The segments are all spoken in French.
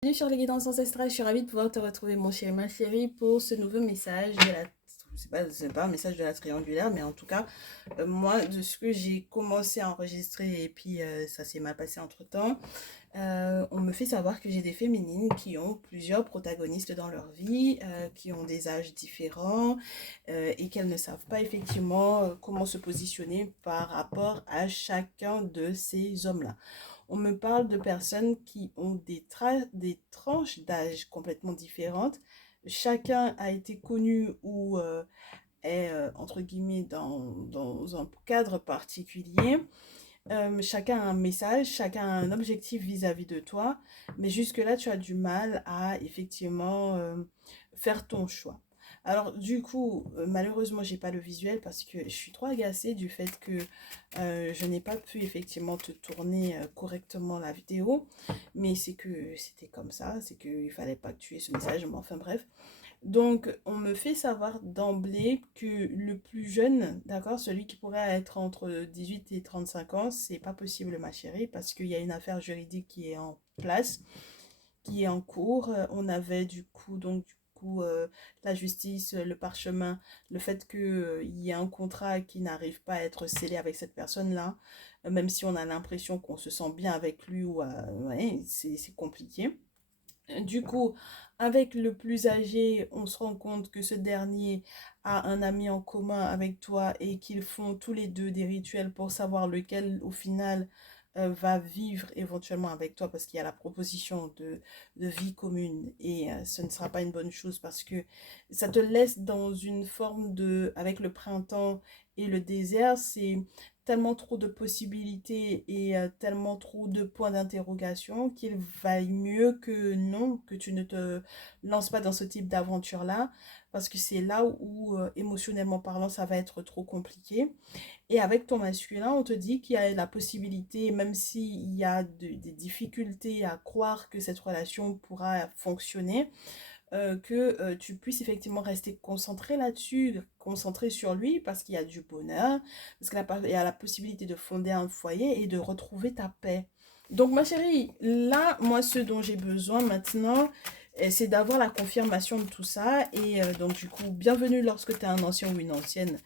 Bienvenue sur les guidances ancestrales, je suis ravie de pouvoir te retrouver mon chéri, ma chérie, pour ce nouveau message de la... C'est pas un message de la triangulaire, mais en tout cas, moi, de ce que j'ai commencé à enregistrer et puis ça s'est mal passé entre-temps, on me fait savoir que j'ai des féminines qui ont plusieurs protagonistes dans leur vie, qui ont des âges différents et qu'elles ne savent pas effectivement comment se positionner par rapport à chacun de ces hommes-là. On me parle de personnes qui ont des tranches d'âge complètement différentes. Chacun a été connu ou est, entre guillemets, dans un cadre particulier. Chacun a un message, chacun a un objectif vis-à-vis de toi, mais jusque-là, tu as du mal à effectivement faire ton choix. Alors, du coup, malheureusement, j'ai pas le visuel parce que je suis trop agacée du fait que je n'ai pas pu effectivement te tourner correctement la vidéo, mais c'est que c'était comme ça, c'est qu'il fallait pas que tu aies ce message, mais enfin bref. Donc, on me fait savoir d'emblée que le plus jeune, d'accord, celui qui pourrait être entre 18 et 35 ans, c'est pas possible, ma chérie, parce qu'il y a une affaire juridique qui est en place, qui est en cours. On avait la justice, le parchemin, le fait qu'il y ait un contrat qui n'arrive pas à être scellé avec cette personne-là, même si on a l'impression qu'on se sent bien avec lui, ou ouais, c'est compliqué. Du coup, avec le plus âgé, on se rend compte que ce dernier a un ami en commun avec toi et qu'ils font tous les deux des rituels pour savoir lequel, au final, va vivre éventuellement avec toi parce qu'il y a la proposition de vie commune et ce ne sera pas une bonne chose parce que ça te laisse dans une forme de... Avec le printemps et le désert, c'est tellement trop de possibilités et tellement trop de points d'interrogation qu'il vaille mieux que non, que tu ne te lances pas dans ce type d'aventure-là, parce que c'est là où, émotionnellement parlant, ça va être trop compliqué. Et avec ton masculin, on te dit qu'il y a la possibilité, même s'il y a des difficultés à croire que cette relation pourra fonctionner, que tu puisses effectivement rester concentré là-dessus, concentré sur lui, parce qu'il y a du bonheur, parce qu'il y a la possibilité de fonder un foyer et de retrouver ta paix. Donc ma chérie, là, moi, ce dont j'ai besoin maintenant, c'est d'avoir la confirmation de tout ça. Et donc du coup, bienvenue lorsque tu es un ancien ou une ancienne.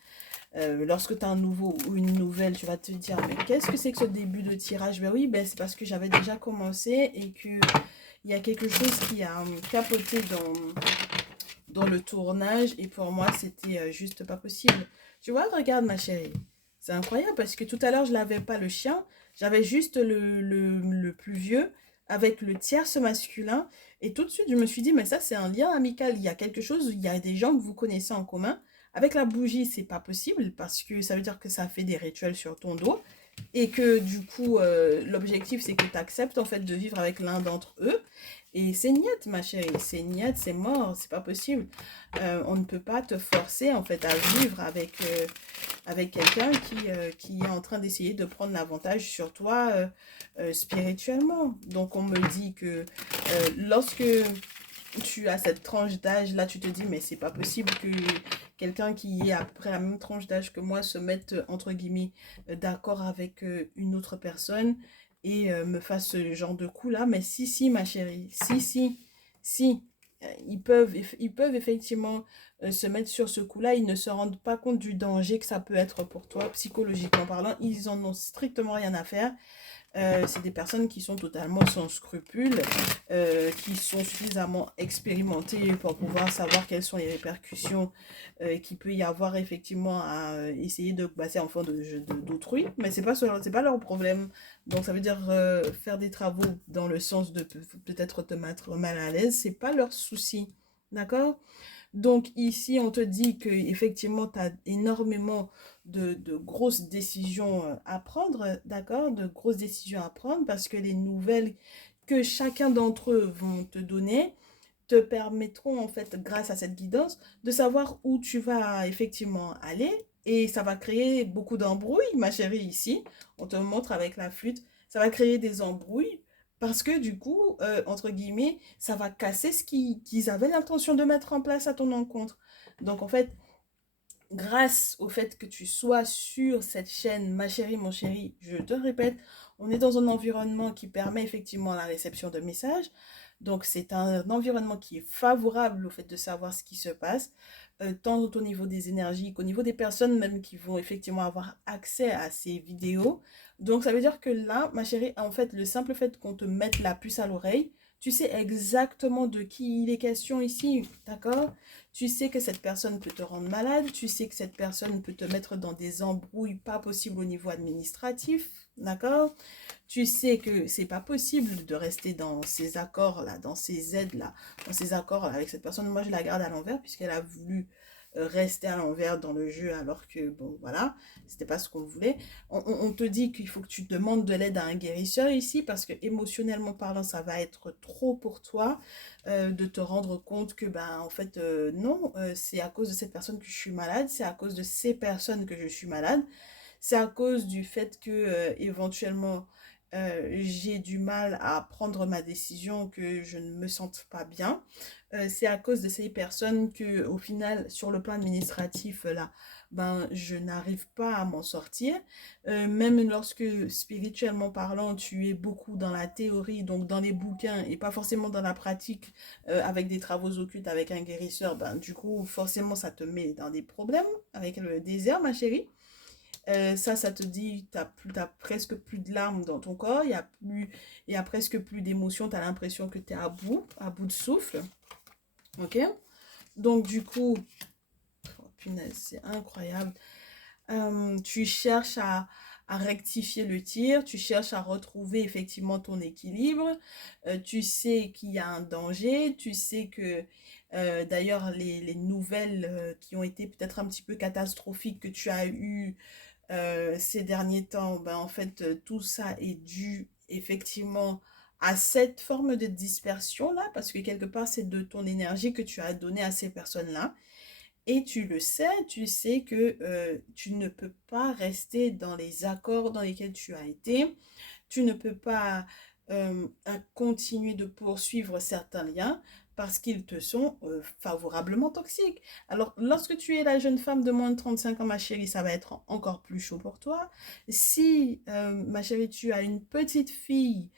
Lorsque tu as un nouveau ou une nouvelle, tu vas te dire, mais qu'est-ce que c'est que ce début de tirage? Ben oui, ben c'est parce que j'avais déjà commencé et que il y a quelque chose qui a capoté dans le tournage et pour moi c'était juste pas possible. Tu vois, regarde ma chérie, c'est incroyable parce que tout à l'heure je n'avais pas le chien, j'avais juste le plus vieux avec le tierce masculin et tout de suite je me suis dit mais ça c'est un lien amical, il y a quelque chose, il y a des gens que vous connaissez en commun. Avec la bougie c'est pas possible parce que ça veut dire que ça fait des rituels sur ton dos et que du coup l'objectif c'est que tu acceptes en fait de vivre avec l'un d'entre eux et c'est niette ma chérie, c'est niette, c'est mort, c'est pas possible. On ne peut pas te forcer en fait à vivre avec quelqu'un qui est en train d'essayer de prendre l'avantage sur toi spirituellement. Donc on me dit que lorsque tu as cette tranche d'âge, là tu te dis mais c'est pas possible que quelqu'un qui est après la même tranche d'âge que moi se mette entre guillemets d'accord avec une autre personne et me fasse ce genre de coup là. Mais si, si ma chérie, si, si, si, ils peuvent effectivement se mettre sur ce coup-là, ils ne se rendent pas compte du danger que ça peut être pour toi, psychologiquement parlant, ils en ont strictement rien à faire. C'est des personnes qui sont totalement sans scrupules, qui sont suffisamment expérimentées pour pouvoir savoir quelles sont les répercussions qu'il peut y avoir effectivement à essayer de passer en fond d'autrui. Mais c'est pas leur problème. Donc ça veut dire faire des travaux dans le sens de peut-être te mettre mal à l'aise, c'est pas leur souci. D'accord? Donc ici, on te dit que effectivement, tu as énormément de grosses décisions à prendre, d'accord? De grosses décisions à prendre parce que les nouvelles que chacun d'entre eux vont te donner te permettront en fait, grâce à cette guidance, de savoir où tu vas effectivement aller et ça va créer beaucoup d'embrouilles, ma chérie, ici. On te montre avec la flûte, ça va créer des embrouilles parce que du coup, entre guillemets, ça va casser ce qu'ils avaient l'intention de mettre en place à ton encontre. Donc en fait, grâce au fait que tu sois sur cette chaîne, ma chérie, mon chéri, je te répète, on est dans un environnement qui permet effectivement la réception de messages. Donc, c'est un environnement qui est favorable au fait de savoir ce qui se passe, tant au niveau des énergies qu'au niveau des personnes même qui vont effectivement avoir accès à ces vidéos. Donc, ça veut dire que là, ma chérie, en fait, le simple fait qu'on te mette la puce à l'oreille, tu sais exactement de qui il est question ici, d'accord? Tu sais que cette personne peut te rendre malade, tu sais que cette personne peut te mettre dans des embrouilles pas possibles au niveau administratif, d'accord? Tu sais que c'est pas possible de rester dans ces accords-là, dans ces aides-là, dans ces accords avec cette personne. Moi, je la garde à l'envers puisqu'elle a voulu rester à l'envers dans le jeu alors que, bon, voilà, c'était pas ce qu'on voulait. On te dit qu'il faut que tu demandes de l'aide à un guérisseur ici parce que émotionnellement parlant, ça va être trop pour toi de te rendre compte que, ben, en fait, non, c'est à cause de cette personne que je suis malade, c'est à cause de ces personnes que je suis malade. C'est à cause du fait que éventuellement j'ai du mal à prendre ma décision, que je ne me sente pas bien. C'est à cause de ces personnes que, au final, sur le plan administratif, là, ben, je n'arrive pas à m'en sortir. Même lorsque, spirituellement parlant, tu es beaucoup dans la théorie, donc dans les bouquins, et pas forcément dans la pratique, avec des travaux occultes, avec un guérisseur, ben, du coup, forcément, ça te met dans des problèmes avec le désert, ma chérie. Ça te dit, t'as presque plus de larmes dans ton corps, il y a presque plus d'émotions, tu as l'impression que tu es à bout de souffle. Ok? Donc, du coup, oh, punaise, c'est incroyable. Tu cherches à rectifier le tir, tu cherches à retrouver effectivement ton équilibre. Tu sais qu'il y a un danger, tu sais que d'ailleurs les nouvelles qui ont été peut-être un petit peu catastrophiques que tu as eues ces derniers temps, ben, en fait, tout ça est dû effectivement à cette forme de dispersion-là, parce que quelque part, c'est de ton énergie que tu as donné à ces personnes-là. Et tu sais que tu ne peux pas rester dans les accords dans lesquels tu as été, tu ne peux pas continuer de poursuivre certains liens parce qu'ils te sont favorablement toxiques. Alors, lorsque tu es la jeune femme de moins de 35 ans, ma chérie, ça va être encore plus chaud pour toi. Si, ma chérie, tu as une petite fille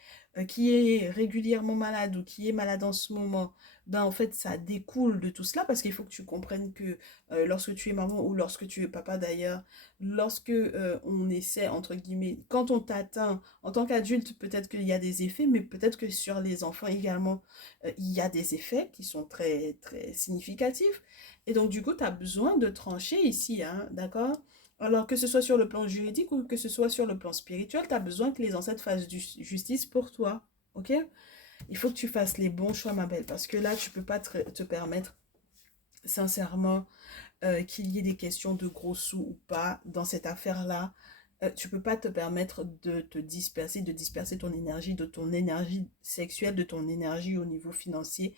qui est régulièrement malade ou qui est malade en ce moment, ben en fait, ça découle de tout cela parce qu'il faut que tu comprennes que lorsque tu es maman ou lorsque tu es papa d'ailleurs, lorsque on essaie, entre guillemets, quand on t'atteint en tant qu'adulte, peut-être qu'il y a des effets, mais peut-être que sur les enfants également, il y a des effets qui sont très, très significatifs. Et donc, du coup, tu as besoin de trancher ici, hein, d'accord? Alors, que ce soit sur le plan juridique ou que ce soit sur le plan spirituel, tu as besoin que les ancêtres fassent justice pour toi, ok? Il faut que tu fasses les bons choix, ma belle, parce que là, tu peux pas te permettre, sincèrement, qu'il y ait des questions de gros sous ou pas dans cette affaire-là. Tu peux pas te permettre de te disperser, de disperser ton énergie, de ton énergie sexuelle, de ton énergie au niveau financier,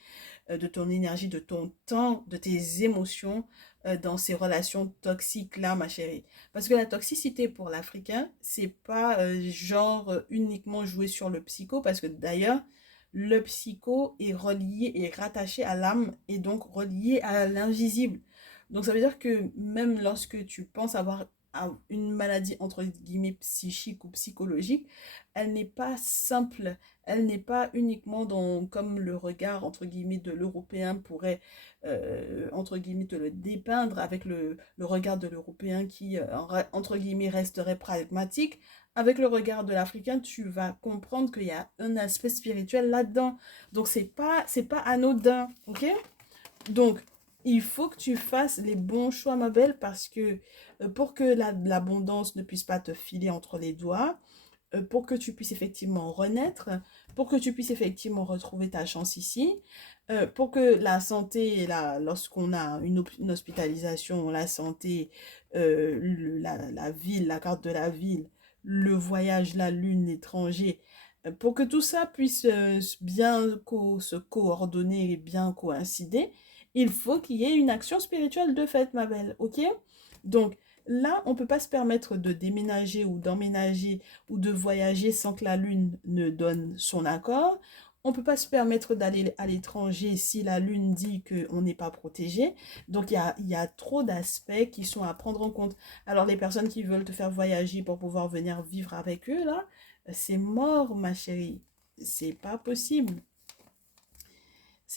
de ton énergie, de ton temps, de tes émotions dans ces relations toxiques-là, ma chérie. Parce que la toxicité pour l'Africain, c'est pas genre uniquement jouer sur le psycho, parce que d'ailleurs, le psycho est relié et rattaché à l'âme et donc relié à l'invisible. Donc ça veut dire que même lorsque tu penses avoir une maladie entre guillemets psychique ou psychologique, elle n'est pas simple, elle n'est pas uniquement dans, comme le regard entre guillemets de l'Européen pourrait entre guillemets te le dépeindre avec le regard de l'Européen qui entre guillemets resterait pragmatique. Avec le regard de l'Africain, tu vas comprendre qu'il y a un aspect spirituel là-dedans. Donc c'est pas anodin, ok? Donc, il faut que tu fasses les bons choix, ma belle, parce que pour que l'abondance ne puisse pas te filer entre les doigts, pour que tu puisses effectivement renaître, pour que tu puisses effectivement retrouver ta chance ici, pour que la santé, lorsqu'on a une hospitalisation, la santé, la ville, la carte de la ville, le voyage, la lune, l'étranger, pour que tout ça puisse bien se coordonner et bien coïncider, il faut qu'il y ait une action spirituelle de fait, ma belle, ok? Donc là, on ne peut pas se permettre de déménager ou d'emménager ou de voyager sans que la lune ne donne son accord. On ne peut pas se permettre d'aller à l'étranger si la lune dit qu'on n'est pas protégé. Donc, il y a trop d'aspects qui sont à prendre en compte. Alors, les personnes qui veulent te faire voyager pour pouvoir venir vivre avec eux, là, c'est mort, ma chérie. C'est pas possible.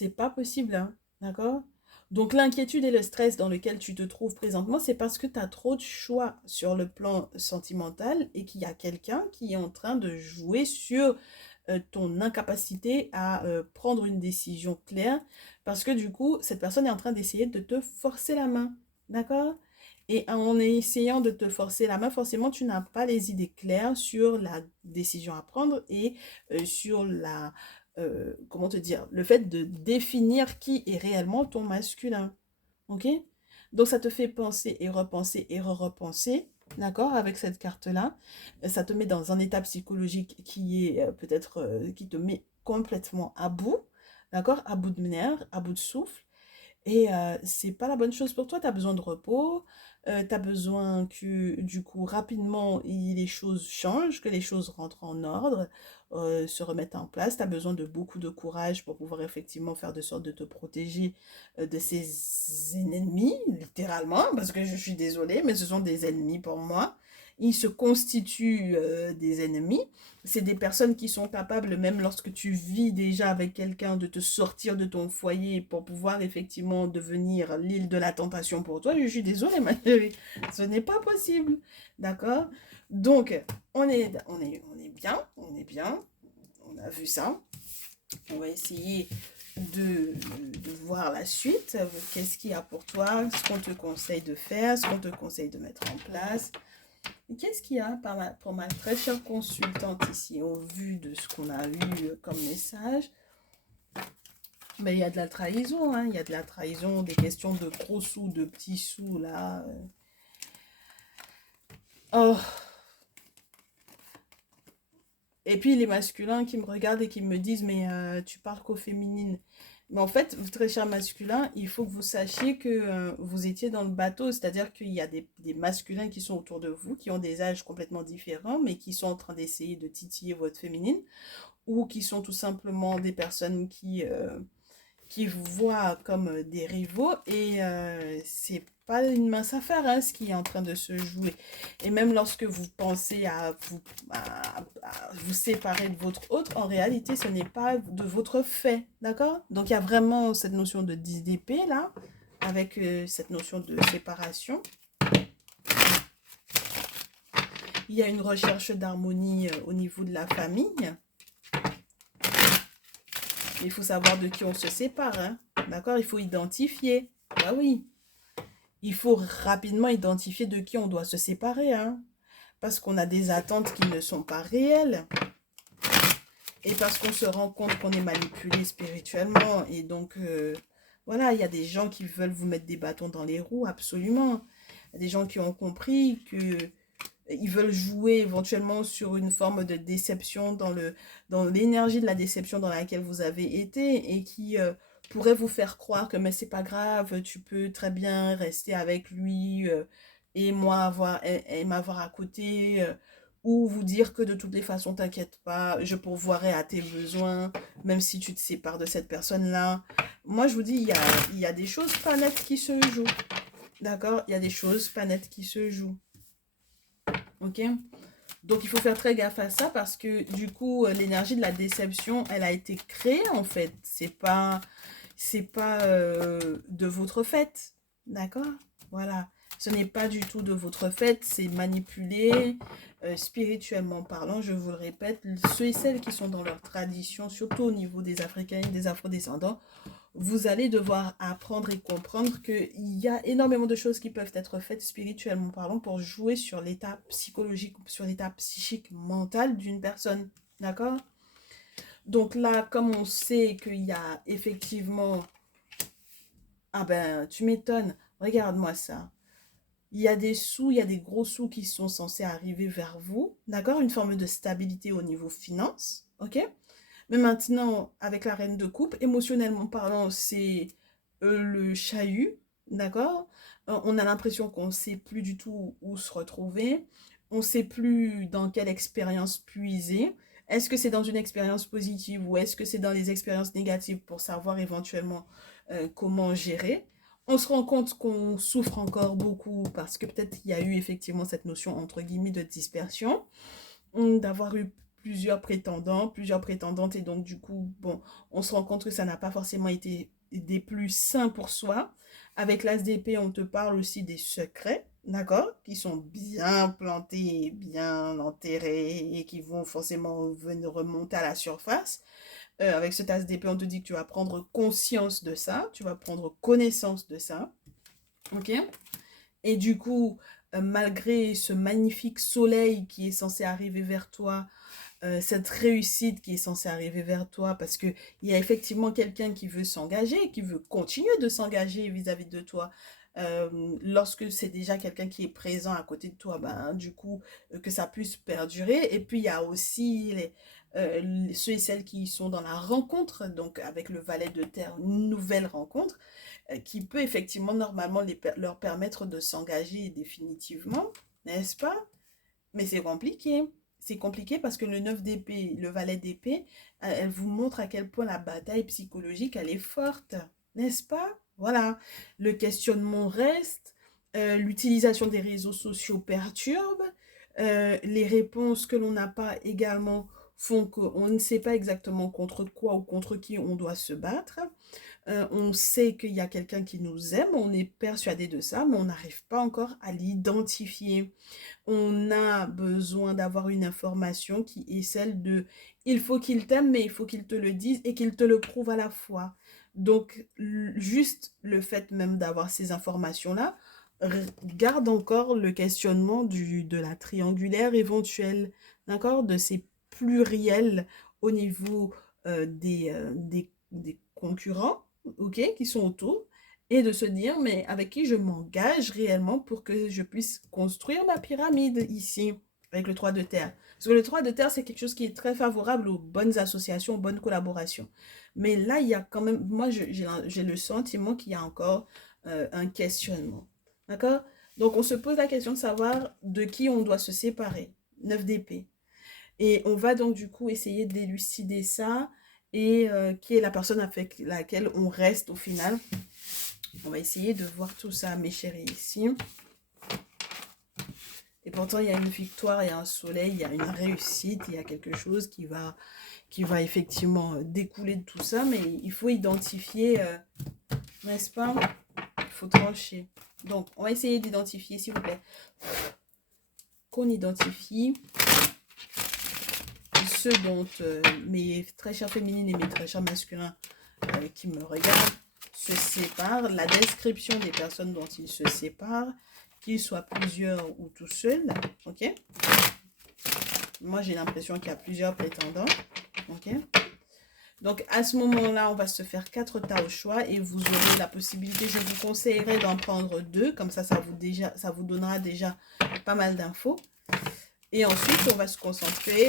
C'est pas possible, hein, d'accord? Donc l'inquiétude et le stress dans lequel tu te trouves présentement, c'est parce que tu as trop de choix sur le plan sentimental et qu'il y a quelqu'un qui est en train de jouer sur ton incapacité à prendre une décision claire parce que du coup, cette personne est en train d'essayer de te forcer la main, d'accord? Et en essayant de te forcer la main, forcément, tu n'as pas les idées claires sur la décision à prendre et sur la, comment te dire, le fait de définir qui est réellement ton masculin. Ok? Donc ça te fait penser et repenser et re-repenser, d'accord, avec cette carte-là. Ça te met dans un état psychologique qui est peut-être, qui te met complètement à bout, d'accord, à bout de nerfs, à bout de souffle. Et c'est pas la bonne chose pour toi, tu as besoin de repos, tu as besoin que du coup rapidement les choses changent, que les choses rentrent en ordre, se remettent en place. Tu as besoin de beaucoup de courage pour pouvoir effectivement faire de sorte de te protéger de ces ennemis, littéralement, parce que je suis désolée, mais ce sont des ennemis pour moi. Ils se constituent des ennemis. C'est des personnes qui sont capables, même lorsque tu vis déjà avec quelqu'un, de te sortir de ton foyer pour pouvoir effectivement devenir l'île de la tentation pour toi. Je suis désolée, ma chérie. Ce n'est pas possible. D'accord? Donc, on est bien. On est bien. On a vu ça. On va essayer de voir la suite. Qu'est-ce qu'il y a pour toi? Ce qu'on te conseille de faire, ce qu'on te conseille de mettre en place. Qu'est-ce qu'il y a pour ma très chère consultante ici, au vu de ce qu'on a eu comme message? Ben, il y a de la trahison, hein. Il y a de la trahison, des questions de gros sous, de petits sous, là. Oh. Et puis les masculins qui me regardent et qui me disent, mais tu parles qu'aux féminines. Mais en fait, très cher masculin, il faut que vous sachiez que vous étiez dans le bateau, c'est-à-dire qu'il y a des masculins qui sont autour de vous, qui ont des âges complètement différents, mais qui sont en train d'essayer de titiller votre féminine, ou qui sont tout simplement des personnes qui vous voient comme des rivaux, et c'est pas une mince affaire, hein, ce qui est en train de se jouer. Et même lorsque vous pensez à vous séparer de votre autre, en réalité, ce n'est pas de votre fait, d'accord? Donc il y a vraiment cette notion de 10 d'épée là, avec cette notion de séparation. Il y a une recherche d'harmonie au niveau de la famille. Il faut savoir de qui on se sépare, hein, d'accord? Il faut identifier. Ah oui, il faut rapidement identifier de qui on doit se séparer, hein, parce qu'on a des attentes qui ne sont pas réelles, et parce qu'on se rend compte qu'on est manipulé spirituellement, et donc, voilà, il y a des gens qui veulent vous mettre des bâtons dans les roues, absolument. Il y a des gens qui ont compris que ils veulent jouer éventuellement sur une forme de déception dans l'énergie de la déception dans laquelle vous avez été et qui pourrait vous faire croire que mais c'est pas grave, tu peux très bien rester avec lui et moi et m'avoir à côté ou vous dire que de toutes les façons t'inquiète pas, je pourvoirai à tes besoins même si tu te sépares de cette personne-là. Moi je vous dis il y a des choses pas nettes qui se jouent. D'accord? Il y a des choses pas nettes qui se jouent. Ok? Donc, il faut faire très gaffe à ça parce que du coup, l'énergie de la déception, elle a été créée en fait. C'est pas de votre fait. D'accord? Voilà. Ce n'est pas du tout de votre fait. C'est manipulé spirituellement parlant. Je vous le répète, ceux et celles qui sont dans leur tradition, surtout au niveau des Africains et des Afrodescendants, vous allez devoir apprendre et comprendre qu'il y a énormément de choses qui peuvent être faites spirituellement parlant pour jouer sur l'état psychologique, sur l'état psychique mental d'une personne. D'accord? Donc là, comme on sait qu'il y a effectivement... Ah ben, tu m'étonnes. Regarde-moi ça. Il y a des sous, il y a des gros sous qui sont censés arriver vers vous. D'accord? Une forme de stabilité au niveau finance. Ok? Mais maintenant, avec la reine de coupe, émotionnellement parlant, c'est le chahut, d'accord? On a l'impression qu'on ne sait plus du tout où se retrouver. On ne sait plus dans quelle expérience puiser. Est-ce que c'est dans une expérience positive ou est-ce que c'est dans les expériences négatives pour savoir éventuellement comment gérer? On se rend compte qu'on souffre encore beaucoup parce que peut-être il y a eu effectivement cette notion entre guillemets de dispersion, d'avoir eu plusieurs prétendants, plusieurs prétendantes, et donc du coup, bon, on se rend compte que ça n'a pas forcément été des plus sains pour soi. Avec l'as d'épée, on te parle aussi des secrets, d'accord, qui sont bien plantés, bien enterrés et qui vont forcément venir remonter à la surface. Avec ce as d'épée, on te dit que tu vas prendre conscience de ça, tu vas prendre connaissance de ça, ok? Et du coup, malgré ce magnifique soleil qui est censé arriver vers toi, cette réussite qui est censée arriver vers toi, parce qu'il y a effectivement quelqu'un qui veut s'engager, qui veut continuer de s'engager vis-à-vis de toi. Lorsque c'est déjà quelqu'un qui est présent à côté de toi, ben, du coup, que ça puisse perdurer. Et puis, il y a aussi ceux et celles qui sont dans la rencontre, donc avec le valet de terre, une nouvelle rencontre, qui peut effectivement normalement leur permettre de s'engager définitivement, n'est-ce pas? Mais c'est compliqué. C'est compliqué parce que le 9 d'épée, le valet d'épée, elle vous montre à quel point la bataille psychologique, elle est forte, n'est-ce pas? Voilà. Le questionnement reste, l'utilisation des réseaux sociaux perturbe, les réponses que l'on n'a pas également font qu'on ne sait pas exactement contre quoi ou contre qui on doit se battre. On sait qu'il y a quelqu'un qui nous aime, on est persuadé de ça, mais on n'arrive pas encore à l'identifier. On a besoin d'avoir une information qui est celle de il faut qu'il t'aime, mais il faut qu'il te le dise et qu'il te le prouve à la fois. Donc, juste le fait même d'avoir ces informations-là garde encore le questionnement de la triangulaire éventuelle, d'accord? De ces pluriels au niveau des concurrents, ok, qui sont autour, et de se dire, mais avec qui je m'engage réellement pour que je puisse construire ma pyramide ici, avec le 3 de terre. Parce que le 3 de terre, c'est quelque chose qui est très favorable aux bonnes associations, aux bonnes collaborations. Mais là, il y a quand même, moi, j'ai le sentiment qu'il y a encore un questionnement. D'accord? Donc, on se pose la question de savoir de qui on doit se séparer. 9 d'épée. Et on va donc du coup essayer d'élucider ça et qui est la personne avec laquelle on reste au final. On va essayer de voir tout ça, mes chéris, ici. Et pourtant, il y a une victoire, il y a un soleil, il y a une réussite, il y a quelque chose qui va effectivement découler de tout ça. Mais il faut identifier, n'est-ce pas? Il faut trancher. Donc, on va essayer d'identifier, s'il vous plaît, qu'on identifie ce dont mes très chères féminines et mes très chers masculins qui me regardent se séparent, la description des personnes dont ils se séparent, qu'ils soient plusieurs ou tout seuls, ok? Moi, j'ai l'impression qu'il y a plusieurs prétendants, ok? Donc, à ce moment-là, on va se faire 4 tas au choix et vous aurez la possibilité, je vous conseillerais d'en prendre 2, comme ça vous donnera déjà pas mal d'infos. Et ensuite, on va se concentrer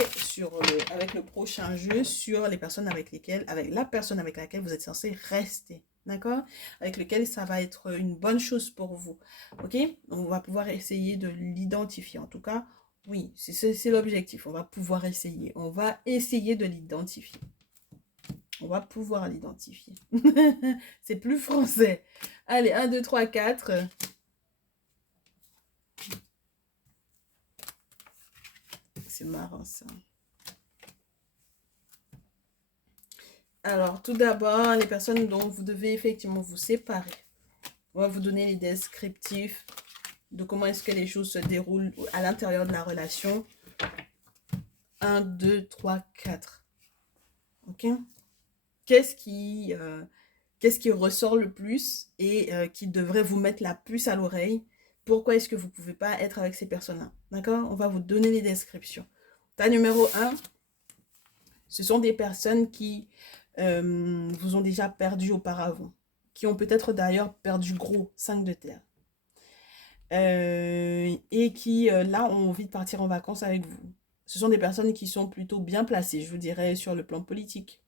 avec le prochain jeu sur les personnes avec la personne avec laquelle vous êtes censé rester. D'accord? Avec lequel ça va être une bonne chose pour vous. Ok? On va pouvoir essayer de l'identifier. En tout cas, oui, c'est l'objectif. On va pouvoir essayer. On va essayer de l'identifier. On va pouvoir l'identifier. C'est plus français. Allez, 1, 2, 3, 4. C'est marrant ça. Alors, tout d'abord, les personnes dont vous devez effectivement vous séparer. On va vous donner les descriptifs de comment est-ce que les choses se déroulent à l'intérieur de la relation. 1, 2, 3, 4. Ok? Qu'est-ce qui ressort le plus et qui devrait vous mettre la puce à l'oreille? Pourquoi est-ce que vous ne pouvez pas être avec ces personnes-là? D'accord? On va vous donner les descriptions. Tas numéro 1, ce sont des personnes qui vous ont déjà perdu auparavant, qui ont peut-être d'ailleurs perdu gros, 5 de terre, et qui là ont envie de partir en vacances avec vous. Ce sont des personnes qui sont plutôt bien placées, je vous dirais, sur le plan politique.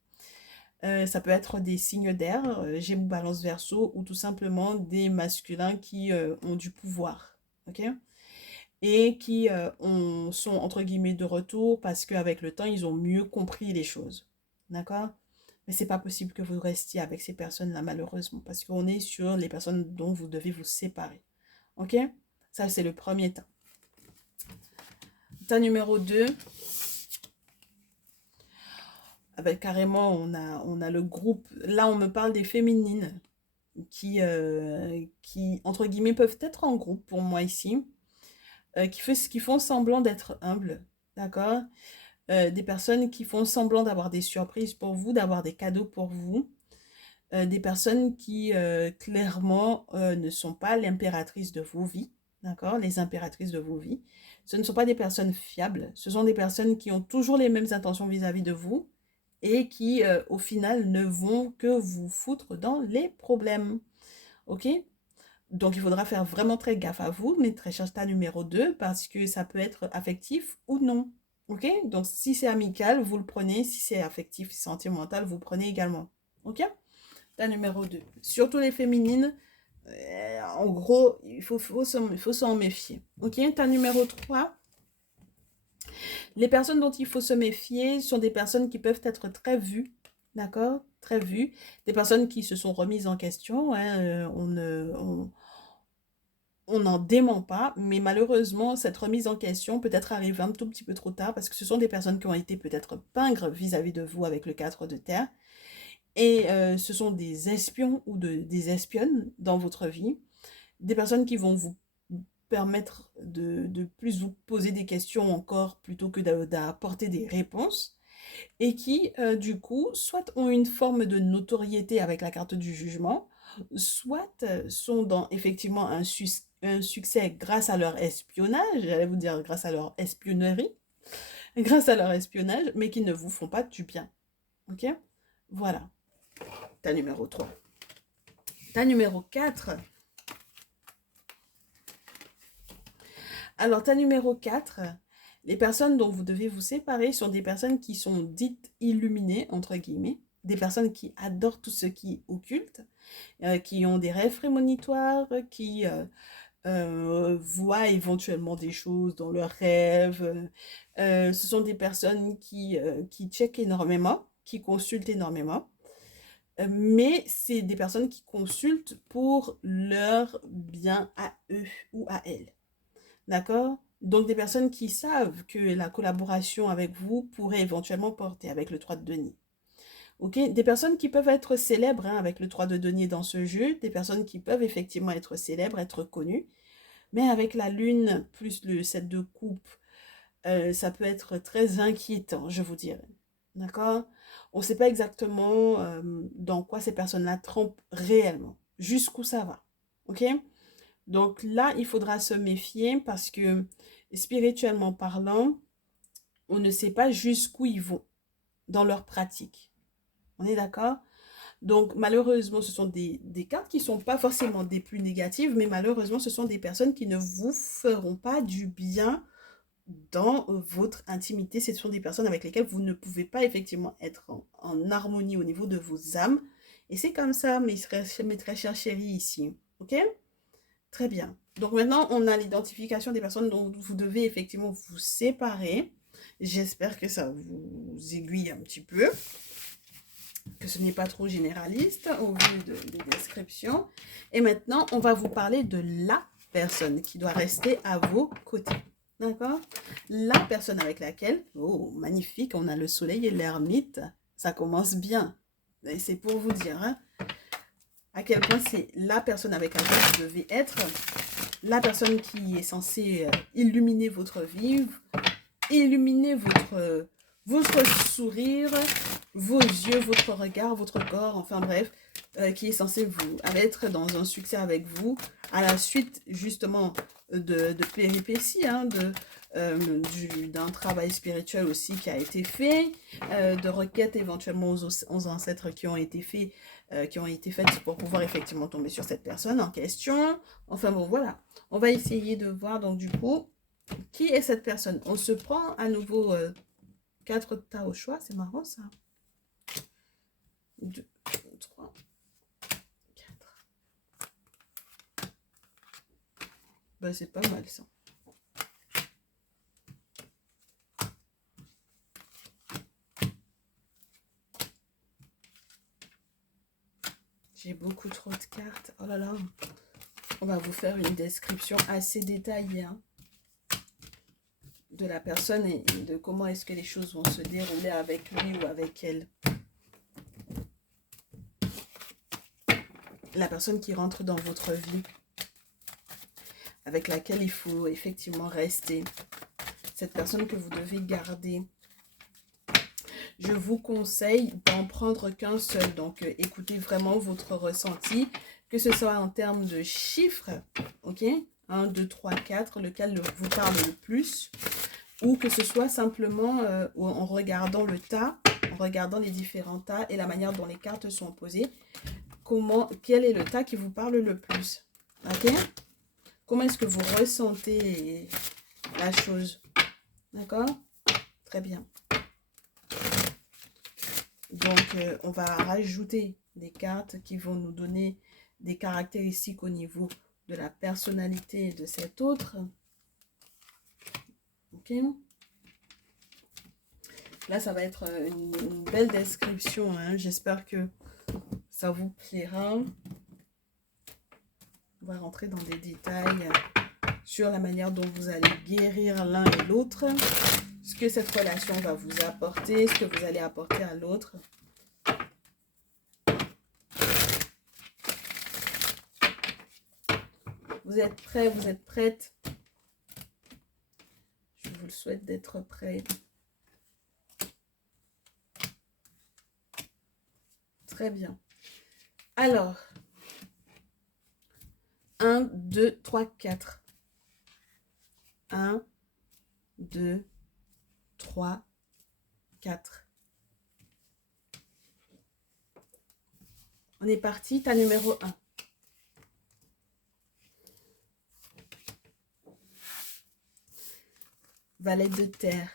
Ça peut être des signes d'air, Gémeaux, Balance, Verseau, ou tout simplement des masculins qui ont du pouvoir, ok? Et qui sont entre guillemets de retour parce qu'avec le temps, ils ont mieux compris les choses, d'accord? Mais c'est pas possible que vous restiez avec ces personnes-là, malheureusement, parce qu'on est sur les personnes dont vous devez vous séparer. Ok? Ça, c'est le premier tas. Tas numéro 2. avec carrément, on a le groupe. Là, on me parle des féminines qui, entre guillemets, peuvent être en groupe pour moi ici, qui font semblant d'être humbles, d'accord? Des personnes qui font semblant d'avoir des surprises pour vous, d'avoir des cadeaux pour vous. Des personnes qui, clairement, ne sont pas l'impératrice de vos vies, d'accord? Les impératrices de vos vies. Ce ne sont pas des personnes fiables. Ce sont des personnes qui ont toujours les mêmes intentions vis-à-vis de vous et qui, au final, ne vont que vous foutre dans les problèmes. Ok? Donc, il faudra faire vraiment très gaffe à vous, mais très cher tas numéro 2, parce que ça peut être affectif ou non. Ok? Donc, si c'est amical, vous le prenez. Si c'est affectif, sentimental, vous prenez également. Ok? Ta numéro 2. Surtout les féminines, en gros, il faut s'en méfier. Ok? Ta numéro 3. Les personnes dont il faut se méfier sont des personnes qui peuvent être très vues. D'accord? Très vues. Des personnes qui se sont remises en question. Hein, on n'en dément pas, mais malheureusement, cette remise en question peut-être arrive un tout petit peu trop tard parce que ce sont des personnes qui ont été peut-être pingres vis-à-vis de vous avec le 4 de terre. Et ce sont des espions ou des espionnes dans votre vie. Des personnes qui vont vous permettre de plus vous poser des questions encore plutôt que d'apporter des réponses. Et qui, du coup, soit ont une forme de notoriété avec la carte du jugement, soit sont dans effectivement un succès grâce à leur espionnage, j'allais vous dire grâce à leur espionnerie, grâce à leur espionnage, mais qui ne vous font pas du bien. Ok? Voilà, ta numéro 3. Ta numéro 4. Alors, ta numéro 4, les personnes dont vous devez vous séparer sont des personnes qui sont dites illuminées, entre guillemets, des personnes qui adorent tout ce qui est occulte, qui ont des rêves prémonitoires, qui voient éventuellement des choses dans leurs rêves. Ce sont des personnes qui checkent énormément, qui consultent énormément. Mais c'est des personnes qui consultent pour leur bien à eux ou à elles. D'accord? Donc des personnes qui savent que la collaboration avec vous pourrait éventuellement porter avec le 3 de denier. Ok? Des personnes qui peuvent être célèbres hein, avec le 3 de denier dans ce jeu, des personnes qui peuvent effectivement être célèbres, être connues, mais avec la lune plus le 7 de coupe, ça peut être très inquiétant, je vous dirais. D'accord? On ne sait pas exactement dans quoi ces personnes-là trempent réellement, jusqu'où ça va. Ok? Donc là, il faudra se méfier parce que spirituellement parlant, on ne sait pas jusqu'où ils vont dans leur pratique. On est d'accord? Donc malheureusement, ce sont des cartes qui ne sont pas forcément des plus négatives, mais malheureusement, ce sont des personnes qui ne vous feront pas du bien dans votre intimité. Ce sont des personnes avec lesquelles vous ne pouvez pas effectivement être en harmonie au niveau de vos âmes. Et c'est comme ça, mes très chers chéris ici. Ok? Très bien. Donc maintenant, on a l'identification des personnes dont vous devez effectivement vous séparer. J'espère que ça vous aiguille un petit peu, que ce n'est pas trop généraliste au vu des descriptions. Et maintenant, on va vous parler de la personne qui doit rester à vos côtés. D'accord? La personne avec laquelle, oh, magnifique, on a le soleil et l'ermite. Ça commence bien. Et c'est pour vous dire hein, à quel point c'est la personne avec laquelle vous devez être. La personne qui est censée illuminer votre vie, illuminer votre sourire, vos yeux, votre regard, votre corps, enfin bref, qui est censée vous être dans un succès avec vous, à la suite justement de péripéties, hein, d'un travail spirituel aussi qui a été fait, de requêtes éventuellement aux ancêtres qui ont été faites pour pouvoir effectivement tomber sur cette personne en question. Enfin bon, voilà. On va essayer de voir donc du coup qui est cette personne. On se prend à nouveau 4 tas au choix. C'est marrant ça. 2, 3, 4. Ben, c'est pas mal ça. J'ai beaucoup trop de cartes. Oh là là. On va vous faire une description assez détaillée. Hein. de la personne et de comment est-ce que les choses vont se dérouler avec lui ou avec elle. La personne qui rentre dans votre vie, avec laquelle il faut effectivement rester. Cette personne que vous devez garder. Je vous conseille d'en prendre qu'un seul. Donc, écoutez vraiment votre ressenti, que ce soit en termes de chiffres, ok? 1, 2, 3, 4, lequel vous parle le plus. Ou que ce soit simplement en regardant le tas, en regardant les différents tas et la manière dont les cartes sont posées. Quel est le tas qui vous parle le plus? Ok? Comment est-ce que vous ressentez la chose? D'accord? Très bien. Donc, on va rajouter des cartes qui vont nous donner des caractéristiques au niveau de la personnalité de cet autre. Ok? Là, ça va être une belle description. Hein? J'espère que ça vous plaira. On va rentrer dans des détails sur la manière dont vous allez guérir l'un et l'autre. Ce que cette relation va vous apporter, ce que vous allez apporter à l'autre. Vous êtes prêts, vous êtes prêtes. Je vous le souhaite d'être prêts. Très bien. Alors, 1, 2, 3, 4. 1, 2, 3, 4. On est parti, tas numéro 1. Valet de terre,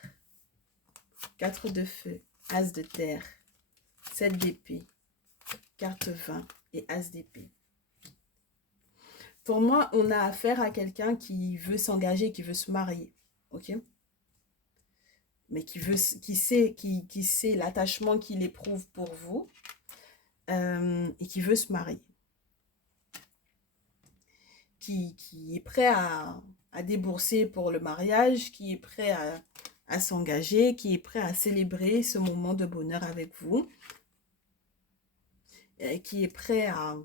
4 de feu, as de terre, 7 d'épée, carte 20 et as d'épée. Pour moi, on a affaire à quelqu'un qui veut s'engager, qui veut se marier, ok? Mais qui sait l'attachement qu'il éprouve pour vous et qui veut se marier. Qui est prêt à débourser pour le mariage, qui est prêt à s'engager, qui est prêt à célébrer ce moment de bonheur avec vous, et qui est prêt à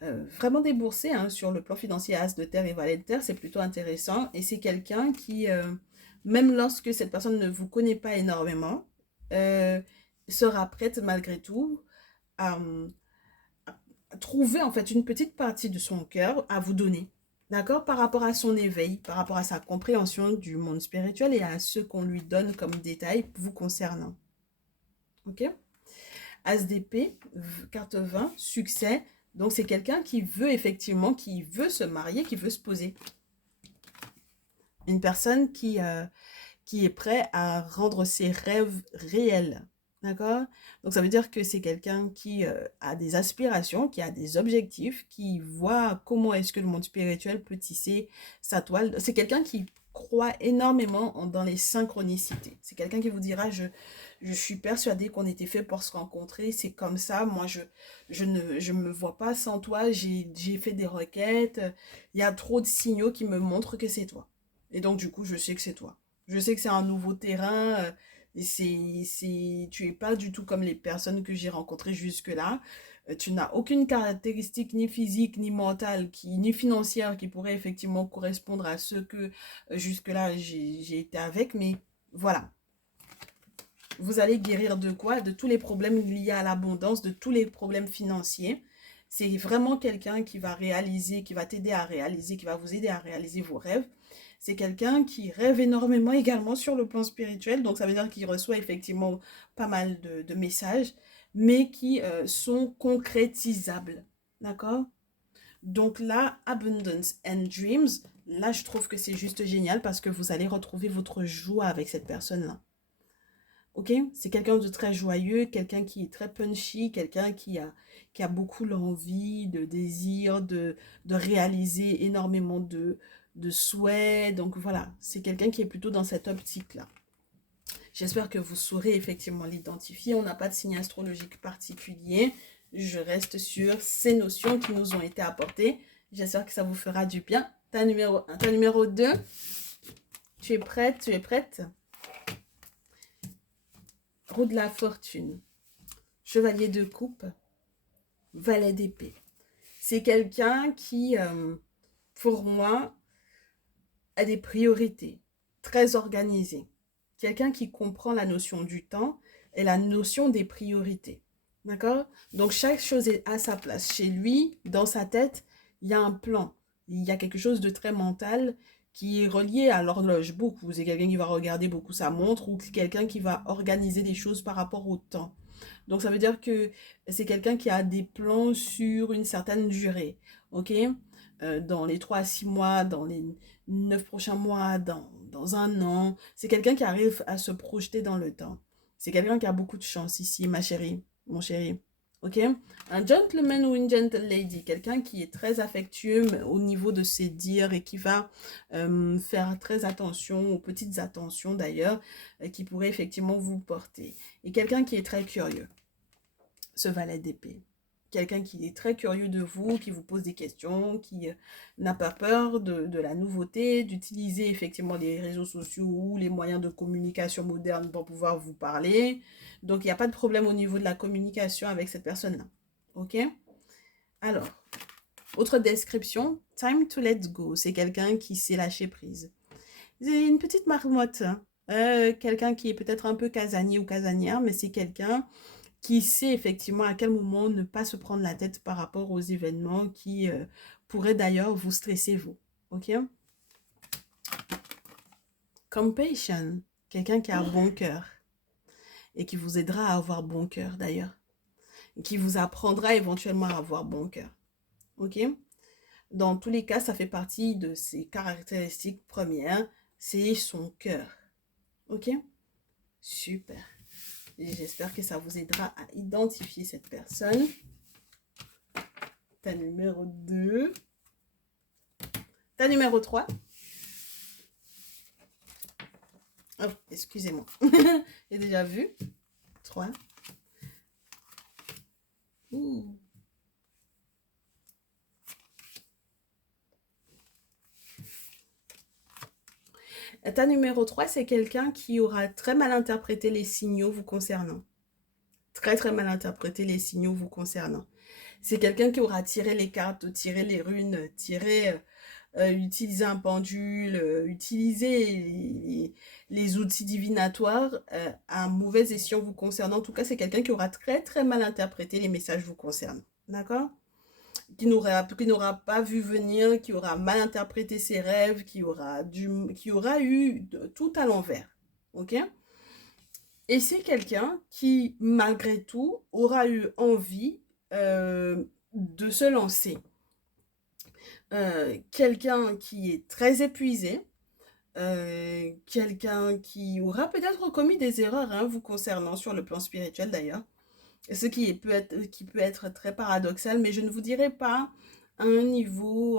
vraiment débourser hein, sur le plan financier. As de terre et valet de terre, c'est plutôt intéressant. Et c'est quelqu'un qui, même lorsque cette personne ne vous connaît pas énormément, sera prête malgré tout à trouver en fait une petite partie de son cœur à vous donner. D'accord? Par rapport à son éveil, par rapport à sa compréhension du monde spirituel et à ce qu'on lui donne comme détails vous concernant. Ok? As d'épée, carte 20, succès. Donc, c'est quelqu'un qui veut effectivement, qui veut se marier, qui veut se poser. Une personne qui est prêt à rendre ses rêves réels. D'accord? Donc, ça veut dire que c'est quelqu'un qui a des aspirations, qui a des objectifs, qui voit comment est-ce que le monde spirituel peut tisser sa toile. C'est quelqu'un qui croit énormément dans les synchronicités. C'est quelqu'un qui vous dira, je suis persuadée qu'on était fait pour se rencontrer, c'est comme ça, moi je ne me vois pas sans toi, j'ai fait des requêtes, il y a trop de signaux qui me montrent que c'est toi. Et donc du coup, je sais que c'est toi. Je sais que c'est un nouveau terrain, tu es pas du tout comme les personnes que j'ai rencontrées jusque-là. Tu n'as aucune caractéristique ni physique, ni mentale, ni financière qui pourrait effectivement correspondre à ce que jusque-là j'ai été avec. Mais voilà, vous allez guérir de quoi? De tous les problèmes liés à l'abondance, de tous les problèmes financiers. C'est vraiment quelqu'un qui va réaliser, qui va t'aider à réaliser, qui va vous aider à réaliser vos rêves. C'est quelqu'un qui rêve énormément également sur le plan spirituel. Donc, ça veut dire qu'il reçoit effectivement pas mal de messages, mais qui sont concrétisables. D'accord? Donc là, Abundance and Dreams, là, je trouve que c'est juste génial parce que vous allez retrouver votre joie avec cette personne-là. Ok? C'est quelqu'un de très joyeux, quelqu'un qui est très punchy, quelqu'un qui a beaucoup l'envie, de désir, de réaliser énormément de souhaits. Donc voilà, c'est quelqu'un qui est plutôt dans cette optique-là. J'espère que vous saurez effectivement l'identifier. On n'a pas de signe astrologique particulier. Je reste sur ces notions qui nous ont été apportées. J'espère que ça vous fera du bien. Ta numéro 1, ta numéro 2. Tu es prête? Tu es prête? Roue de la fortune. Chevalier de coupe. Valet d'épée. C'est quelqu'un qui, pour moi, a des priorités. Très organisé. Quelqu'un qui comprend la notion du temps et la notion des priorités. D'accord? Donc, chaque chose est à sa place. Chez lui, dans sa tête, il y a un plan. Il y a quelque chose de très mental qui est relié à l'horloge beaucoup. C'est quelqu'un qui va regarder beaucoup sa montre ou quelqu'un qui va organiser des choses par rapport au temps. Donc, ça veut dire que c'est quelqu'un qui a des plans sur une certaine durée. OK? Dans les 3 à 6 mois, dans les 9 prochains mois, dans un an. C'est quelqu'un qui arrive à se projeter dans le temps. C'est quelqu'un qui a beaucoup de chance ici, ma chérie, mon chéri. OK? Un gentleman ou une gentle lady, quelqu'un qui est très affectueux au niveau de ses dires et qui va faire très attention aux petites attentions d'ailleurs qui pourraient effectivement vous porter. Et quelqu'un qui est très curieux, ce valet d'épée. Quelqu'un qui est très curieux de vous, qui vous pose des questions, qui n'a pas peur de la nouveauté, d'utiliser effectivement les réseaux sociaux ou les moyens de communication modernes pour pouvoir vous parler. Donc, il n'y a pas de problème au niveau de la communication avec cette personne-là. OK? Alors, autre description, time to let go. C'est quelqu'un qui sait lâcher prise. C'est une petite marmotte. Quelqu'un qui est peut-être un peu casanier ou casanière, mais c'est quelqu'un qui sait effectivement à quel moment ne pas se prendre la tête par rapport aux événements qui pourraient d'ailleurs vous stresser vous. OK? Compassion, quelqu'un qui a bon cœur et qui vous aidera à avoir bon cœur d'ailleurs. Et qui vous apprendra éventuellement à avoir bon cœur. OK? Dans tous les cas, ça fait partie de ses caractéristiques premières, c'est son cœur. OK? Super. Et j'espère que ça vous aidera à identifier cette personne. Ta numéro 2. Ta numéro 3. Oh, excusez-moi. J'ai déjà vu. 3. Ouh. Ta numéro 3, c'est quelqu'un qui aura très mal interprété les signaux vous concernant. Très, très mal interprété les signaux vous concernant. C'est quelqu'un qui aura tiré les cartes, tiré les runes, utilisé un pendule, utilisé les outils divinatoires à mauvais escient vous concernant. En tout cas, c'est quelqu'un qui aura très, très mal interprété les messages vous concernant. D'accord? Qui n'aura pas vu venir, qui aura mal interprété ses rêves, qui aura eu tout à l'envers. OK? Et c'est quelqu'un qui, malgré tout, aura eu envie de se lancer. Quelqu'un qui est très épuisé, quelqu'un qui aura peut-être commis des erreurs vous concernant sur le plan spirituel d'ailleurs. Ce qui peut être très paradoxal, mais je ne vous dirai pas à un niveau...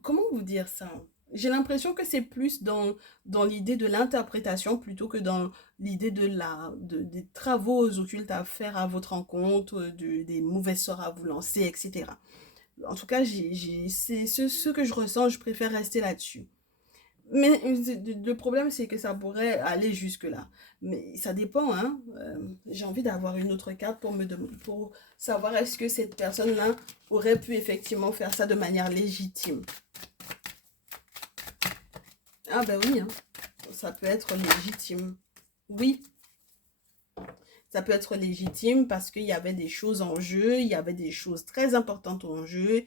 comment vous dire ça? J'ai l'impression que c'est plus dans l'idée de l'interprétation plutôt que dans l'idée des travaux occultes à faire à votre encontre, des mauvais sorts à vous lancer, etc. En tout cas, c'est ce que je ressens, je préfère rester là-dessus. Mais le problème, c'est que ça pourrait aller jusque-là. Mais ça dépend, hein. J'ai envie d'avoir une autre carte pour savoir est-ce que cette personne-là aurait pu effectivement faire ça de manière légitime. Ah ben oui, hein. Ça peut être légitime. Oui, ça peut être légitime parce qu'il y avait des choses en jeu, il y avait des choses très importantes en jeu,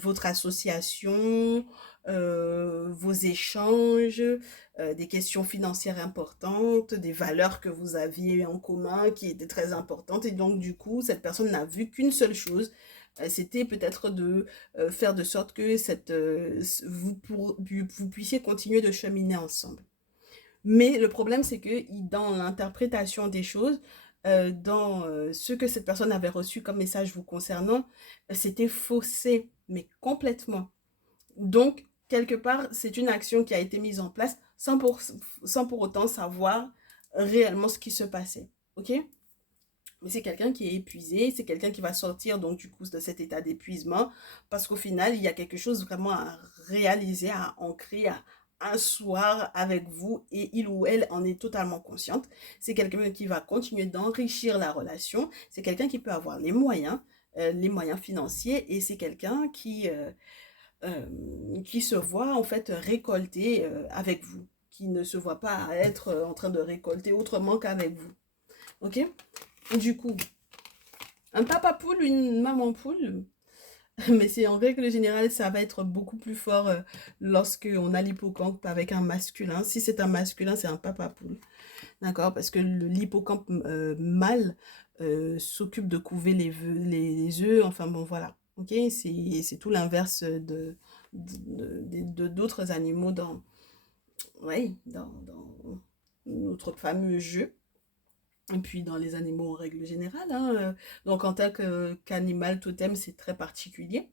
votre association, vos échanges, des questions financières importantes, des valeurs que vous aviez en commun qui étaient très importantes. Et donc, du coup, cette personne n'a vu qu'une seule chose, c'était peut-être de faire de sorte que vous puissiez continuer de cheminer ensemble. Mais le problème, c'est que dans l'interprétation des choses, dans ce que cette personne avait reçu comme message vous concernant, c'était faussé, mais complètement. Donc, quelque part, c'est une action qui a été mise en place sans pour autant savoir réellement ce qui se passait. OK? c'est quelqu'un qui est épuisé, c'est quelqu'un qui va sortir donc du coup de cet état d'épuisement parce qu'au final, il y a quelque chose vraiment à réaliser, à ancrer, à asseoir avec vous et il ou elle en est totalement consciente. C'est quelqu'un qui va continuer d'enrichir la relation, c'est quelqu'un qui peut avoir les moyens financiers et c'est quelqu'un qui se voit en fait récolter avec vous, qui ne se voit pas être en train de récolter autrement qu'avec vous. Ok? Du coup, un papa poule, une maman poule, mais c'est en règle générale, ça va être beaucoup plus fort lorsque on a l'hippocampe avec un masculin. Si c'est un masculin, c'est un papa poule. D'accord? Parce que l'hippocampe mâle s'occupe de couver les œufs. Enfin bon, voilà. Ok? C'est tout l'inverse d'autres animaux ouais, dans notre fameux jeu. Et puis dans les animaux en règle générale, hein, donc en tant qu'animal totem, c'est très particulier.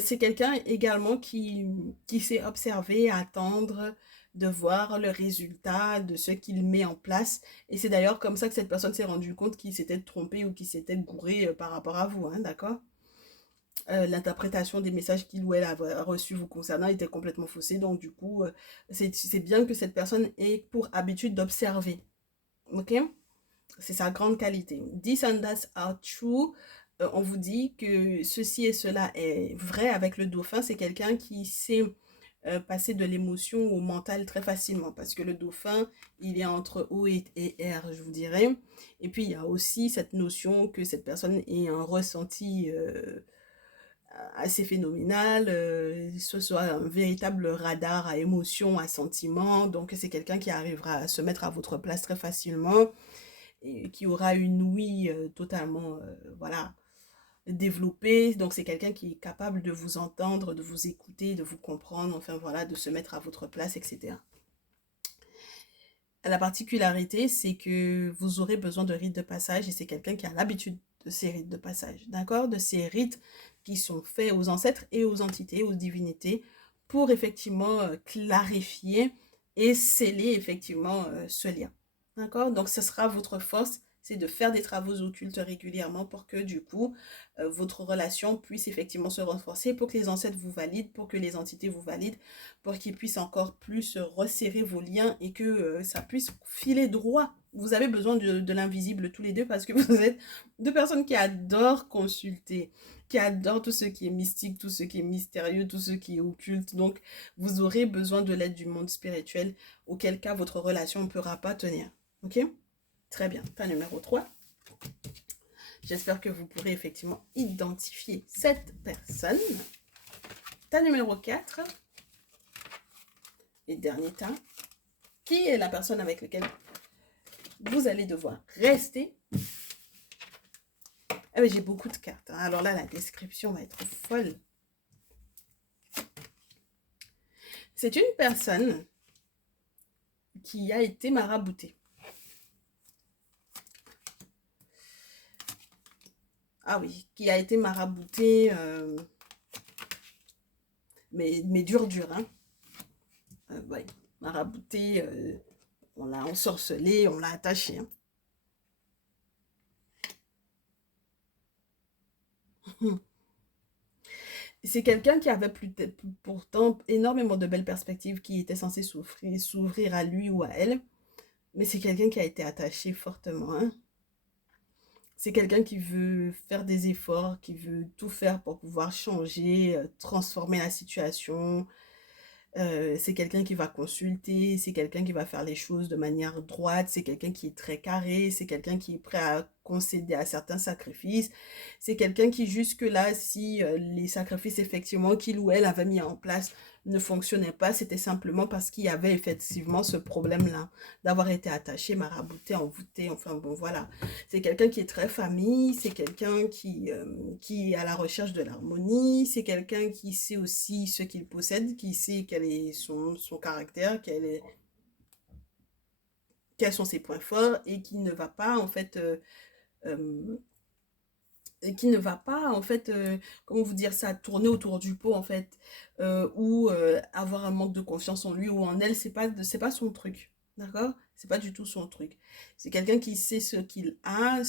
C'est quelqu'un également qui sait observer, attendre, de voir le résultat de ce qu'il met en place. Et c'est d'ailleurs comme ça que cette personne s'est rendue compte qu'il s'était trompé ou qu'il s'était gouré par rapport à vous, hein, d'accord? L'interprétation des messages qu'il ou elle a reçus vous concernant était complètement faussée. Donc du coup, c'est bien que cette personne ait pour habitude d'observer. Ok? C'est sa grande qualité. This and that are true. On vous dit que ceci et cela est vrai avec le dauphin. C'est quelqu'un qui sait passer de l'émotion au mental très facilement. Parce que le dauphin, il est entre O et R, je vous dirais. Et puis, il y a aussi cette notion que cette personne ait un ressenti assez phénoménal, ce soit un véritable radar à émotions, à sentiments. Donc, c'est quelqu'un qui arrivera à se mettre à votre place très facilement et qui aura une ouïe totalement voilà, développée. Donc c'est quelqu'un qui est capable de vous entendre, de vous écouter, de vous comprendre, enfin voilà, de se mettre à votre place, etc. La particularité, c'est que vous aurez besoin de rites de passage et c'est quelqu'un qui a l'habitude de ces rites de passage, d'accord? De ces rites qui sont faits aux ancêtres et aux entités, aux divinités, pour effectivement clarifier et sceller effectivement ce lien. D'accord? Donc, ce sera votre force, c'est de faire des travaux occultes régulièrement pour que, du coup, votre relation puisse effectivement se renforcer, pour que les ancêtres vous valident, pour que les entités vous valident, pour qu'ils puissent encore plus resserrer vos liens et que ça puisse filer droit. Vous avez besoin de l'invisible tous les deux parce que vous êtes deux personnes qui adorent consulter, qui adorent tout ce qui est mystique, tout ce qui est mystérieux, tout ce qui est occulte. Donc, vous aurez besoin de l'aide du monde spirituel, auquel cas votre relation ne pourra pas tenir. Ok? Très bien. Pas numéro 3. J'espère que vous pourrez effectivement identifier cette personne. Tas numéro 4. Et dernier tas. Qui est la personne avec laquelle vous allez devoir rester? Ah oui, j'ai beaucoup de cartes. Hein. Alors là, la description va être folle. C'est une personne qui a été maraboutée. Ah oui, qui a été maraboutée, mais dur, hein. Ouais, maraboutée, on l'a ensorcelé, on l'a attaché. Hein. C'est quelqu'un qui avait pourtant énormément de belles perspectives, qui était censé s'ouvrir à lui ou à elle. Mais c'est quelqu'un qui a été attaché fortement. Hein. C'est quelqu'un qui veut faire des efforts, qui veut tout faire pour pouvoir changer, transformer la situation. C'est quelqu'un qui va consulter, c'est quelqu'un qui va faire les choses de manière droite, c'est quelqu'un qui est très carré, c'est quelqu'un qui est prêt à concéder à certains sacrifices, c'est quelqu'un qui jusque-là, si les sacrifices effectivement qu'il ou elle avait mis en place ne fonctionnaient pas, c'était simplement parce qu'il y avait effectivement ce problème-là, d'avoir été attaché, marabouté, envoûté, enfin bon voilà. C'est quelqu'un qui est très famille, c'est quelqu'un qui est à la recherche de l'harmonie, c'est quelqu'un qui sait aussi ce qu'il possède, qui sait quel est son caractère, quels sont ses points forts et qui ne va pas en fait comment vous dire ça, tourner autour du pot en fait, ou avoir un manque de confiance en lui ou en elle, c'est pas son truc, d'accord? C'est pas du tout son truc. C'est quelqu'un qui sait ce qu'il a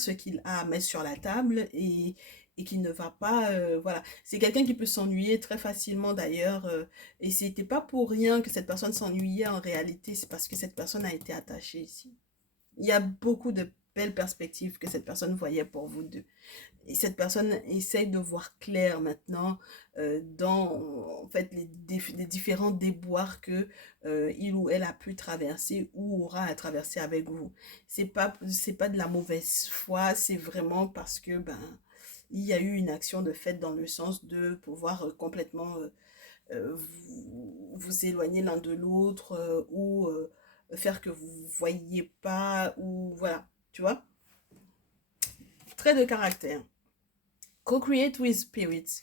à mettre sur la table et qui ne va pas, voilà. C'est quelqu'un qui peut s'ennuyer très facilement d'ailleurs. Et c'était pas pour rien que cette personne s'ennuyait en réalité. C'est parce que cette personne a été attachée ici. Il y a beaucoup de belles perspectives que cette personne voyait pour vous deux. Et cette personne essaye de voir clair maintenant dans en fait les différents déboires que il ou elle a pu traverser ou aura à traverser avec vous. C'est pas de la mauvaise foi, c'est vraiment parce que ben il y a eu une action de fait dans le sens de pouvoir complètement vous éloigner l'un de l'autre ou faire que vous voyez pas ou voilà, tu vois. Trait de caractère. Co-create with spirits.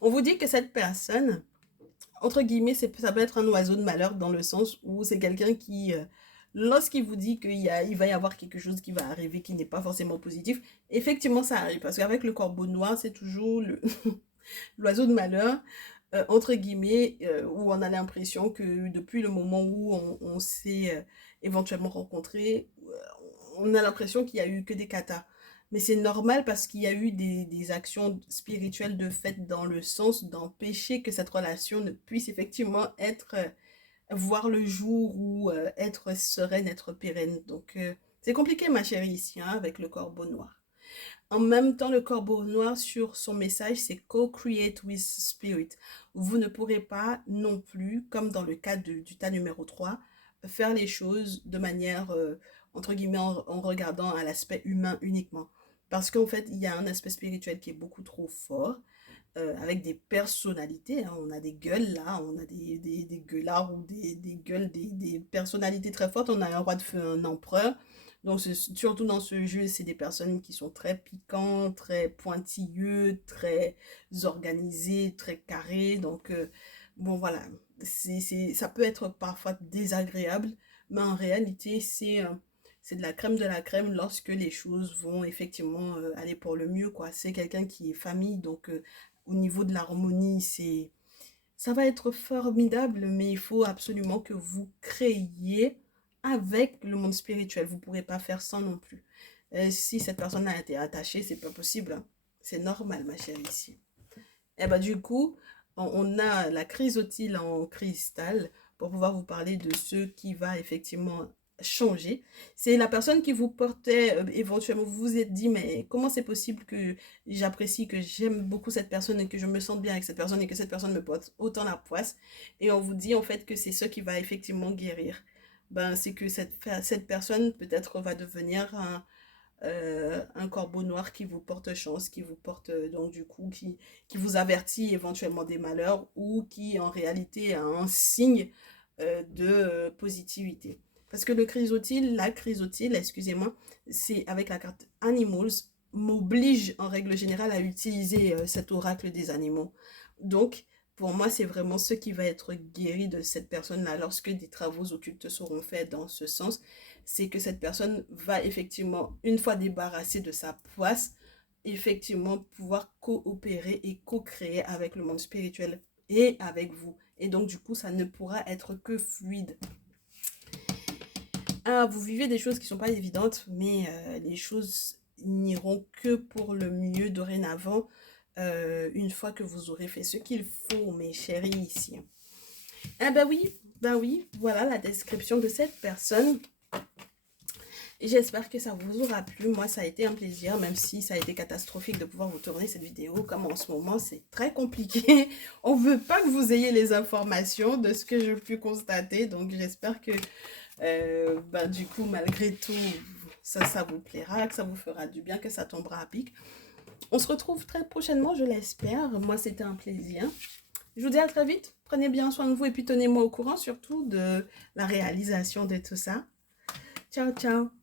On vous dit que cette personne, entre guillemets, ça peut être un oiseau de malheur dans le sens où c'est quelqu'un qui, lorsqu'il vous dit il va y avoir quelque chose qui va arriver qui n'est pas forcément positif, effectivement ça arrive. Parce qu'avec le corbeau noir, c'est toujours l'oiseau de malheur, entre guillemets, où on a l'impression que depuis le moment où on s'est éventuellement rencontré, on a l'impression qu'il n'y a eu que des katas. Mais c'est normal parce qu'il y a eu des actions spirituelles de fait dans le sens d'empêcher que cette relation ne puisse effectivement être, voir le jour ou être sereine, être pérenne. Donc, c'est compliqué, ma chérie, ici, hein, avec le corbeau noir. En même temps, le corbeau noir, sur son message, c'est co-create with spirit. Vous ne pourrez pas non plus, comme dans le cas du tas numéro 3, faire les choses de manière, entre guillemets, en regardant à l'aspect humain uniquement. Parce qu'en fait, il y a un aspect spirituel qui est beaucoup trop fort, avec des personnalités. Hein. On a des gueules là, on a des gueulards ou des gueules, des personnalités très fortes. On a un roi de feu, un empereur. Donc, surtout dans ce jeu, c'est des personnes qui sont très piquantes, très pointilleux, très organisées, très carrées. Donc, bon, voilà. Ça peut être parfois désagréable, mais en réalité, c'est de la crème lorsque les choses vont effectivement aller pour le mieux, quoi. C'est quelqu'un qui est famille, donc au niveau de l'harmonie, ça va être formidable, mais il faut absolument que vous créiez avec le monde spirituel. Vous ne pourrez pas faire sans non plus. Si cette personne a été attachée, c'est pas possible. Hein. C'est normal, ma chérie, ici. Et bah du coup, on a la chrysotile en cristal pour pouvoir vous parler de ce qui va effectivement changer. C'est la personne qui vous portait éventuellement, vous vous êtes dit, mais comment c'est possible que j'apprécie, que j'aime beaucoup cette personne et que je me sente bien avec cette personne et que cette personne me porte autant la poisse. Et on vous dit en fait que c'est ce qui va effectivement guérir. Ben, c'est que cette personne peut-être va devenir un corbeau noir qui vous porte chance, qui vous porte donc du coup, qui vous avertit éventuellement des malheurs ou qui en réalité a un signe de positivité. Parce que la chrysotile, excusez-moi, c'est avec la carte Animals, m'oblige en règle générale à utiliser cet oracle des animaux. Donc, pour moi, c'est vraiment ce qui va être guéri de cette personne-là lorsque des travaux occultes seront faits dans ce sens. C'est que cette personne va effectivement, une fois débarrassée de sa poisse, effectivement pouvoir coopérer et co-créer avec le monde spirituel et avec vous. Et donc, du coup, ça ne pourra être que fluide. Ah, vous vivez des choses qui ne sont pas évidentes, mais les choses n'iront que pour le mieux dorénavant une fois que vous aurez fait ce qu'il faut, mes chéris, ici. Ah ben oui, voilà la description de cette personne. J'espère que ça vous aura plu. Moi, ça a été un plaisir, même si ça a été catastrophique de pouvoir vous tourner cette vidéo. Comme en ce moment, c'est très compliqué. On ne veut pas que vous ayez les informations de ce que j'ai pu constater. Donc, j'espère que, du coup, malgré tout, ça vous plaira, que ça vous fera du bien, que ça tombera à pic. On se retrouve très prochainement, je l'espère. Moi, c'était un plaisir. Je vous dis à très vite. Prenez bien soin de vous et puis tenez-moi au courant surtout de la réalisation de tout ça. Ciao, ciao.